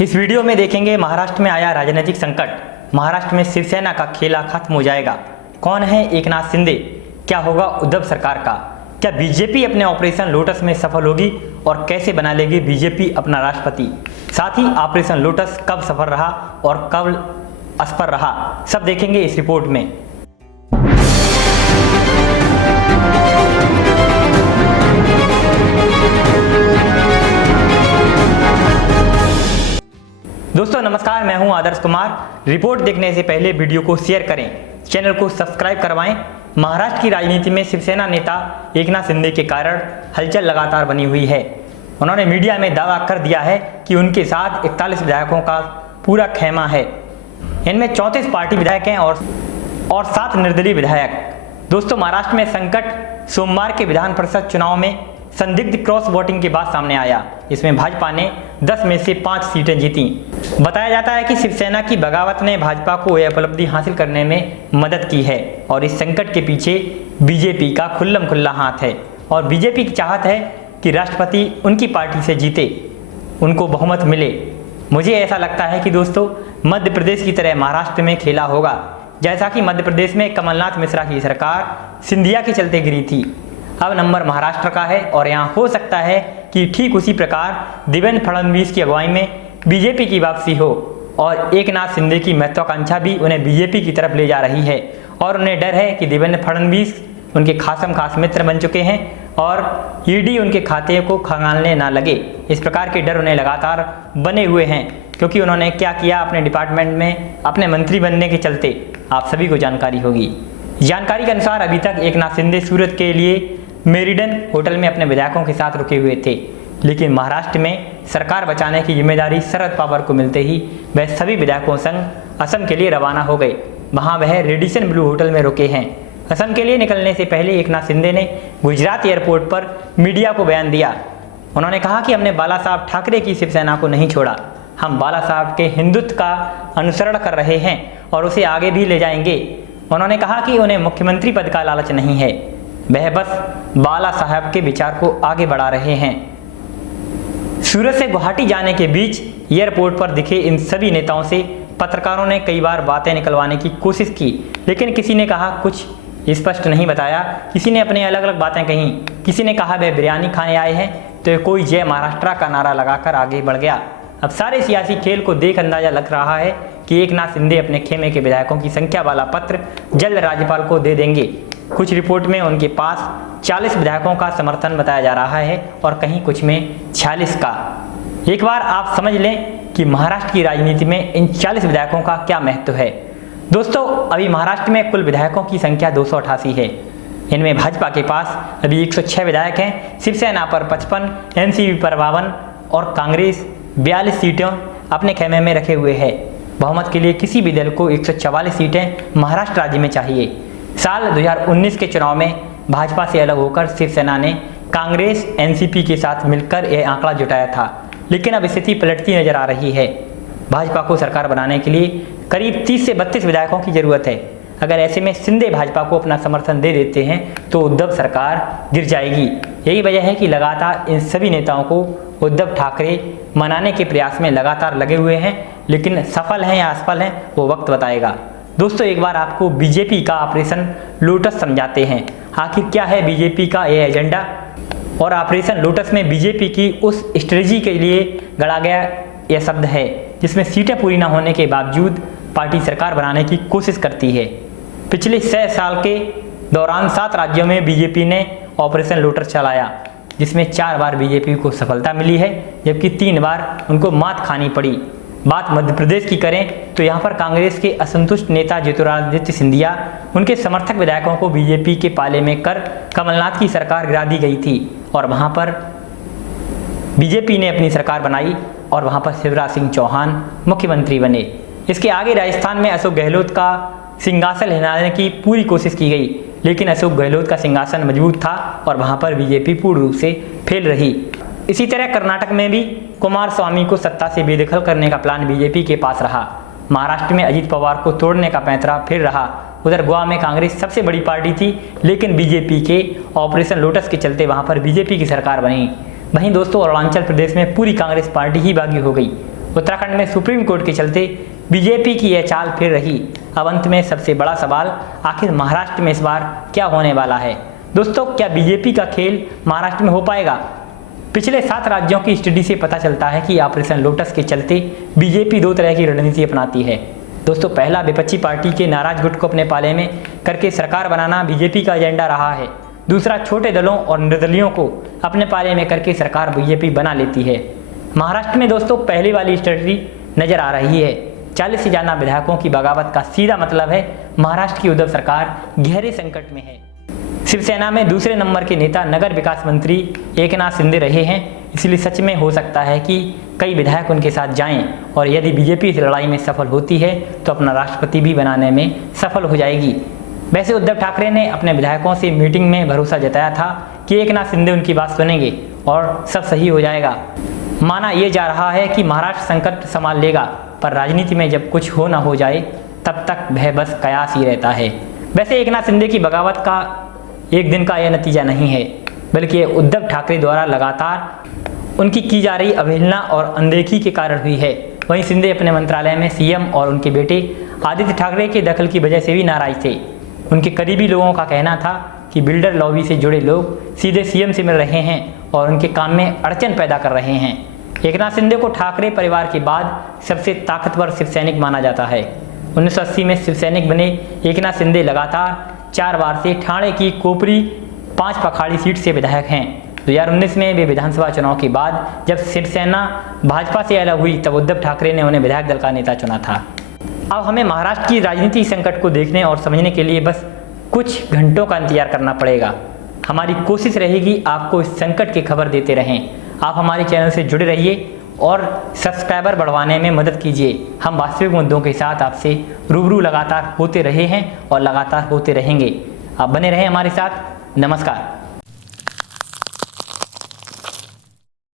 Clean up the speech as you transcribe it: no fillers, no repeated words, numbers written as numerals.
इस वीडियो में देखेंगे महाराष्ट्र में आया राजनीतिक संकट, महाराष्ट्र में शिवसेना का खेला खत्म हो जाएगा, कौन है एकनाथ शिंदे, क्या होगा उद्धव सरकार का, क्या बीजेपी अपने ऑपरेशन लोटस में सफल होगी और कैसे बना लेगी बीजेपी अपना राष्ट्रपति। साथ ही ऑपरेशन लोटस कब सफल रहा और कब असफल रहा, सब देखेंगे इस रिपोर्ट में। दोस्तों नमस्कार, मैं हूं आदर्श कुमार। रिपोर्ट देखने से पहले वीडियो को शेयर करें, चैनल को सब्सक्राइब करवाएं। महाराष्ट्र की राजनीति में शिवसेना नेता एकनाथ शिंदे के कारण हलचल लगातार बनी हुई है। उन्होंने मीडिया में दावा कर दिया है कि उनके साथ 41 विधायकों का पूरा खेमा है। इनमें 34 पार्टी विधायक हैं और 7 निर्दलीय विधायक। दोस्तों महाराष्ट्र में संकट सोमवार के विधान परिषद चुनाव में संदिग्ध क्रॉस वोटिंग के बाद सामने आया। इसमें भाजपा ने 10 में से 5 सीटें जीती। बताया जाता है कि शिवसेना की बगावत ने भाजपा को यह उपलब्धि हासिल करने में मदद की है और इस संकट के पीछे बीजेपी का खुल्लम खुल्ला हाथ है और बीजेपी की चाहत है कि राष्ट्रपति उनकी पार्टी से जीते, उनको बहुमत मिले। मुझे ऐसा लगता है कि दोस्तों मध्य प्रदेश की तरह महाराष्ट्र में खेला होगा, जैसा कि मध्य प्रदेश में कमलनाथ मिश्रा की सरकार सिंधिया के चलते गिरी थी। अब नंबर महाराष्ट्र का है और यहाँ हो सकता है कि ठीक उसी प्रकार देवेंद्र फडणवीस की अगुवाई में बीजेपी की वापसी हो और एकनाथ शिंदे की महत्वाकांक्षा भी उन्हें बीजेपी की तरफ ले जा रही है और उन्हें डर है कि देवेंद्र फडणवीस उनके खास मित्र बन चुके हैं और ईडी उनके खाते को खंगालने ना लगे। इस प्रकार के डर उन्हें लगातार बने हुए हैं, क्योंकि उन्होंने क्या किया अपने डिपार्टमेंट में अपने मंत्री बनने के चलते, आप सभी को जानकारी होगी। जानकारी के अनुसार अभी तक एकनाथ शिंदे सूरत के लिए मेरिडन होटल में अपने विधायकों के साथ रुके हुए थे, लेकिन महाराष्ट्र में सरकार बचाने की जिम्मेदारी शरद पवार को मिलते ही वह सभी विधायकों संग असम के लिए रवाना हो गए। वहां वह रेडिसन ब्लू होटल में रुके हैं। असम के लिए निकलने से पहले एकनाथ शिंदे ने गुजरात एयरपोर्ट पर मीडिया को बयान दिया। उन्होंने कहा कि हमने बाला साहब ठाकरे की शिवसेना को नहीं छोड़ा, हम बाला साहब के हिंदुत्व का अनुसरण कर रहे हैं और उसे आगे भी ले जाएंगे। उन्होंने कहा कि उन्हें मुख्यमंत्री पद का लालच नहीं है, वह बस बाला साहब के विचार को आगे बढ़ा रहे हैं। सूरत से गुवाहाटी जाने के बीच एयरपोर्ट पर दिखे इन सभी नेताओं से पत्रकारों ने कई बार बातें निकलवाने की कोशिश की, लेकिन किसी ने कहा कुछ स्पष्ट नहीं बताया, किसी ने अपने अलग अलग बातें कहीं। किसी ने कहा वह बिरयानी खाने आए हैं, तो कोई जय महाराष्ट्र का नारा लगाकर आगे बढ़ गया। अब सारे सियासी खेल को देख अंदाजा लग रहा है कि एकनाथ शिंदे अपने खेमे के विधायकों की संख्या वाला पत्र जल्द राज्यपाल को दे देंगे। कुछ रिपोर्ट में उनके पास 40 विधायकों का समर्थन बताया जा रहा है और कहीं कुछ में 46 का। एक बार आप समझ लें कि महाराष्ट्र की राजनीति में इन 40 विधायकों का क्या महत्व है। दोस्तों अभी महाराष्ट्र में कुल विधायकों की संख्या 288 है। इनमें भाजपा के पास अभी 106 विधायक हैं, शिवसेना पर 55, एनसीपी पर 52 और कांग्रेस 42 सीटें अपने खेमे में रखे हुए है। बहुमत के लिए किसी भी दल को 144 सीटें महाराष्ट्र राज्य में चाहिए। साल 2019 के चुनाव में भाजपा से अलग होकर शिवसेना ने कांग्रेस एनसीपी के साथ मिलकर यह आंकड़ा जुटाया था, लेकिन अब स्थिति पलटती नजर आ रही है। भाजपा को सरकार बनाने के लिए करीब 30 से 32 विधायकों की जरूरत है। अगर ऐसे में शिंदे भाजपा को अपना समर्थन दे देते हैं तो उद्धव सरकार गिर जाएगी। यही वजह है कि लगातार इन सभी नेताओं को उद्धव ठाकरे मनाने के प्रयास में लगातार लगे हुए हैं, लेकिन सफल हैं या असफल हैं वो वक्त बताएगा। दोस्तों एक बार आपको बीजेपी का ऑपरेशन लोटस समझाते हैं। आखिर क्या है बीजेपी का यह एजेंडा और ऑपरेशन लोटस में बीजेपी की उस स्ट्रेटजी के लिए गढ़ा गया यह शब्द है जिसमें सीटें पूरी न होने के बावजूद पार्टी सरकार बनाने की कोशिश करती है। पिछले 6 साल के दौरान 7 राज्यों में बीजेपी ने ऑपरेशन लोटस चलाया, जिसमें 4 बार बीजेपी को सफलता मिली है, जबकि 3 बार उनको मात खानी पड़ी। बात मध्य प्रदेश की करें तो यहाँ पर कांग्रेस के असंतुष्ट नेता ज्योतिरादित्य सिंधिया, उनके समर्थक विधायकों को बीजेपी के पाले में कर कमलनाथ की सरकार गिरा दी गई थी और वहाँ पर बीजेपी ने अपनी सरकार बनाई और वहाँ पर शिवराज सिंह चौहान मुख्यमंत्री बने। इसके आगे राजस्थान में अशोक गहलोत का सिंहासन हिलाने की पूरी कोशिश की गई, लेकिन अशोक गहलोत का सिंहासन मजबूत था और वहाँ पर बीजेपी पूर्ण रूप से फेल रही। इसी तरह कर्नाटक में भी कुमारस्वामी को सत्ता से बेदखल करने का प्लान बीजेपी के पास रहा। महाराष्ट्र में अजित पवार को तोड़ने का पैंतरा फिर रहा। उधर गोवा में कांग्रेस सबसे बड़ी पार्टी थी, लेकिन बीजेपी के ऑपरेशन लोटस के चलते वहां पर बीजेपी की सरकार बनी। वहीं दोस्तों अरुणाचल प्रदेश में पूरी कांग्रेस पार्टी ही बागी हो गई। उत्तराखंड में सुप्रीम कोर्ट के चलते बीजेपी की यह चाल फिर रही। अब अंत में सबसे बड़ा सवाल, आखिर महाराष्ट्र में इस बार क्या होने वाला है। दोस्तों, क्या बीजेपी का खेल महाराष्ट्र में हो पाएगा? पिछले 7 राज्यों की स्टडी से पता चलता है कि ऑपरेशन लोटस के चलते बीजेपी 2 तरह की रणनीति अपनाती है। दोस्तों, पहला, विपक्षी पार्टी के नाराज गुट को अपने पाले में करके सरकार बनाना बीजेपी का एजेंडा रहा है। दूसरा, छोटे दलों और निर्दलियों को अपने पाले में करके सरकार बीजेपी बना लेती है। महाराष्ट्र में दोस्तों पहली वाली स्ट्रेटजी नजर आ रही है। 40 से ज़्यादा विधायकों की बगावत का सीधा मतलब है महाराष्ट्र की उद्धव सरकार गहरे संकट में है। शिवसेना में दूसरे नंबर के नेता नगर विकास मंत्री एकनाथ शिंदे रहे हैं, इसलिए सच में हो सकता है कि कई विधायक उनके साथ जाएं और यदि बीजेपी इस लड़ाई में सफल होती है तो अपना राष्ट्रपति भी बनाने में सफल हो जाएगी। वैसे उद्धव ठाकरे ने अपने विधायकों से मीटिंग में भरोसा जताया था कि एकनाथ शिंदे उनकी बात सुनेंगे और सब सही हो जाएगा। माना यह जा रहा है कि महाराष्ट्र संकट संभाल लेगा, पर राजनीति में जब कुछ हो ना हो जाए तब तक वह बस कयास ही रहता है। वैसे एकनाथ शिंदे की बगावत का एक दिन का यह नतीजा नहीं है, बल्कि उद्धव ठाकरे द्वारा लगातार उनकी की जा रही अवहेलना और अनदेखी के कारण हुई है। वहीं शिंदे अपने मंत्रालय में सीएम और उनके बेटे आदित्य ठाकरे के दखल की वजह से भी नाराज थे। उनके करीबी लोगों का कहना था कि बिल्डर लॉबी से जुड़े लोग सीधे सीएम से मिल रहे हैं और उनके काम में अड़चन पैदा कर रहे हैं। एकनाथ शिंदे को ठाकरे परिवार के बाद सबसे ताकतवर शिवसैनिक माना जाता है। 1980 में शिवसैनिक बने एकनाथ शिंदे लगातार 4 बार से ठाणे की कोपरी 5 पखाड़ी सीट से विधायक हैं। 2019 में वे विधानसभा चुनाव के बाद जब शिवसेना भाजपा से अलग हुई तब उद्धव ठाकरे ने उन्हें विधायक दल का नेता चुना था। अब हमें महाराष्ट्र की राजनीतिक संकट को देखने और समझने के लिए बस कुछ घंटों का इंतजार करना पड़ेगा। हमारी कोशिश रहेगी आपको इस संकट की खबर देते रहें। आप हमारे चैनल से जुड़े रहिए और सब्सक्राइबर बढ़वाने में मदद कीजिए। हम वास्तविक मुद्दों के साथ आपसे रूबरू लगातार होते रहे हैं और लगातार होते रहेंगे। आप बने रहें हमारे साथ। नमस्कार।